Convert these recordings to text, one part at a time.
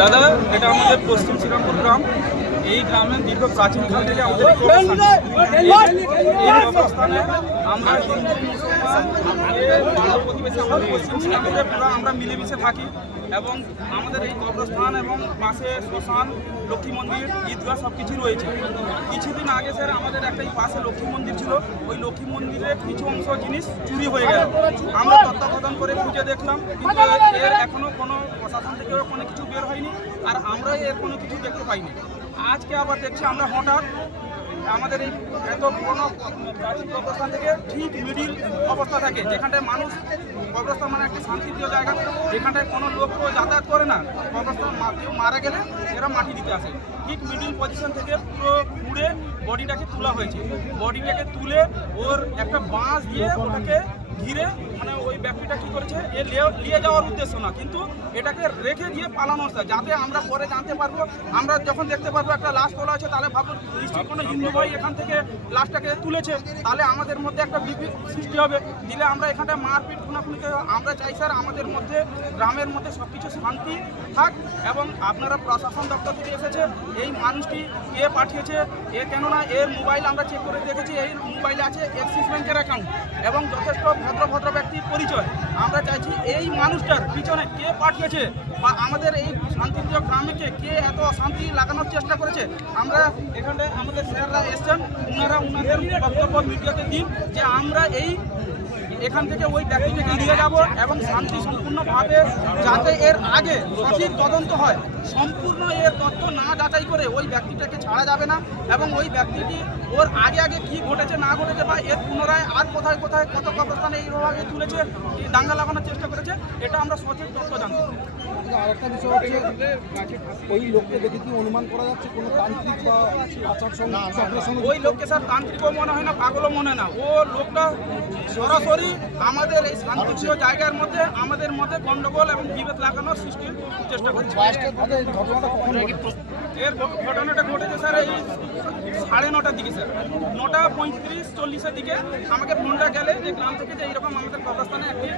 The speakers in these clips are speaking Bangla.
দাদা, এটা আমাদের পশ্চিম শ্রীরামপুর গ্রাম। এই গ্রামের দীর্ঘ প্রাচীনকাল থেকে আমাদের স্থানে আমরা হিন্দু মুসলমান প্রতিবেশী আমাদের পশ্চিম শ্রীরামপুরে আমরা মিলেমিশে থাকি এবং আমাদের এই কবরস্থান এবং পাশে শ্মশান, লক্ষ্মী মন্দির, ঈদগাহ সব কিছু রয়েছে। কিছুদিন আগে স্যার আমাদের একটাই পাশে লক্ষ্মী মন্দির ছিল, ওই লক্ষ্মী মন্দিরের কিছু অংশ জিনিস চুরি হয়ে গেল। আমরা তত্ত্বাবধান করে খুঁজে দেখলাম, কিন্তু এর এখনও কোনো প্রশাসন থেকেও কোনো কিছু বের হয়নি, আর আমরা এর কোনো কিছু দেখতে পাইনি। আজকে আবার দেখছি আমরা হঠাৎ আমাদের এই এত পুরোনো প্রাচীন কবরস্থান থেকে ঠিক মিডিল অবস্থা থাকে, যেখানটায় মানুষ কবরস্থান মানে একটা শান্তিপ্রিয় জায়গা, যেখানটায় কোনো লোক যাতায়াত করে না। কবরস্থান কেউ মারা গেলে এরা মাটি দিতে আসে, ঠিক মিডিল পজিশন থেকে পুরো ঘুরে বডিটাকে তোলা হয়েছে। বডিটাকে তুলে ওর একটা বাঁশ দিয়ে ওটাকে ঘিরে, মানে ওই ব্যক্তিটা কী করেছে, এ নিয়ে যাওয়ার উদ্দেশ্য না, কিন্তু এটাকে রেখে দিয়ে পালানো আসছে, যাতে আমরা পরে জানতে পারবো। আমরা যখন দেখতে পারবো একটা লাশ তোলা আছে, তাহলে ভাববো নিশ্চয়ই কোনো হিন্দু ভাই এখান থেকে লাশটাকে তুলেছে, তাহলে আমাদের মধ্যে একটা বিভেদ সৃষ্টি হবে। দিলে আমরা এখানটায় মারপিট খুনাখুনিতে আমরা চাই স্যার আমাদের মধ্যে গ্রামের মধ্যে সব কিছু শান্তি থাক। এবং আপনারা প্রশাসন দপ্তর থেকে এসেছে, এই মানুষটি কে পাঠিয়েছে, এ কেননা এর মোবাইল আমরা চেক করে দেখেছি, এই মোবাইলে আছে অ্যাক্সিস ব্যাংকের অ্যাকাউন্ট এবং যথেষ্ট ভদ্র ব্যক্তির পরিচয়। আমরা চাইছি এই মানুষটার পিছনে কে পাঠিয়েছে বা আমাদের এই শান্তিপ্রিয় গ্রামকে কে এত অশান্তি লাগানোর চেষ্টা করেছে। আমরা এখানে আমাদের স্যাররা এসছেন, ওনাদের বক্তব্য মিডিয়াতে দিন যে আমরা এখান থেকে ওই ব্যক্তিটাকে নিয়ে যাব এবং শান্তি সম্পূর্ণভাবে যাতে এর আগে সঠিক তদন্ত হয়, সম্পূর্ণ এর তথ্য না যাচাই করে ওই ব্যক্তিটাকে ছাড়া যাবে না। এবং ওই ব্যক্তিটি ওর আগে কি ঘটেছে না ঘটেছে বা এর পুনরায় আর কোথায় কত কবরস্থানে এইভাবে তুলেছে, দাঙ্গা লাগানোর চেষ্টা করেছে, এটা আমরা সঠিক তথ্য জানতে চাই। আরেকটা বিষয় হচ্ছে, ওই লোককে দেখে কি অনুমান করা যাচ্ছে কোনো তান্ত্রিক বা আচার সঙ্গে? ওই লোককে স্যার তান্ত্রিকও মনে হয় না, পাগলও মনে হয় না। ও লোকটা সরাসরি আমাদের এই শান্তিপ্রিয় জায়গার মধ্যে আমাদের মধ্যে গন্ডগোল এবং বিভেদ লাগানোর সৃষ্টির চেষ্টা করছে। এর ঘটনাটা ঘটেছে স্যার এই 9:30 দিকে, স্যার 9:35-40 দিকে আমাকে ফোনটা গেলে যে গ্রাম থেকে যে এইরকম আমাদের কবরস্থানে একটি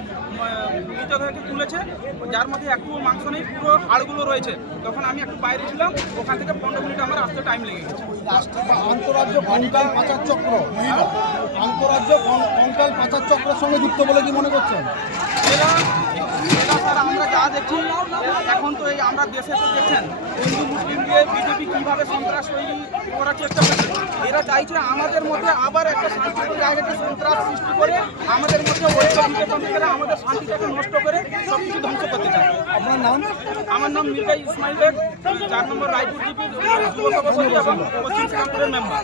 মৃতদেহকে তুলেছে, যার মধ্যে একটু মাংস নেই, পুরো হাড়গুলো রয়েছে। তখন আমি একটু বাইরে ছিলাম, ওখান থেকে 15 মিনিট আমার আসতে টাইম লেগে গেছে। আন্তরাজ্য কঙ্কাল পাচার চক্র, আন্তরাজ্য কঙ্কাল পাচার চক্রের সঙ্গে যুক্ত বলে কি মনে করছেন? এরা স্যার আমরা যা দেখছি এখন তো এই আমরা দেশে তো দেখছেন হিন্দু মুসলিম দিয়ে বিজেপি কীভাবে সন্ত্রাস তৈরি করার চেষ্টা করছে। এরা চাইছে আমাদের মধ্যে আবার একটা শান্তিপূর্ণ জায়গাকে সন্ত্রাস সৃষ্টি করে আমাদের মধ্যে আমাদের শান্তিটাকে নষ্ট করে সব কিছু ধ্বংস করতে চায়। আপনার নাম? আমার নাম মির্জা ইসমাইল বেগ, 4 নম্বর রায়পুর জিপি যুব সভাপতি এবং পশ্চিম শ্রীরামপুরের মেম্বার।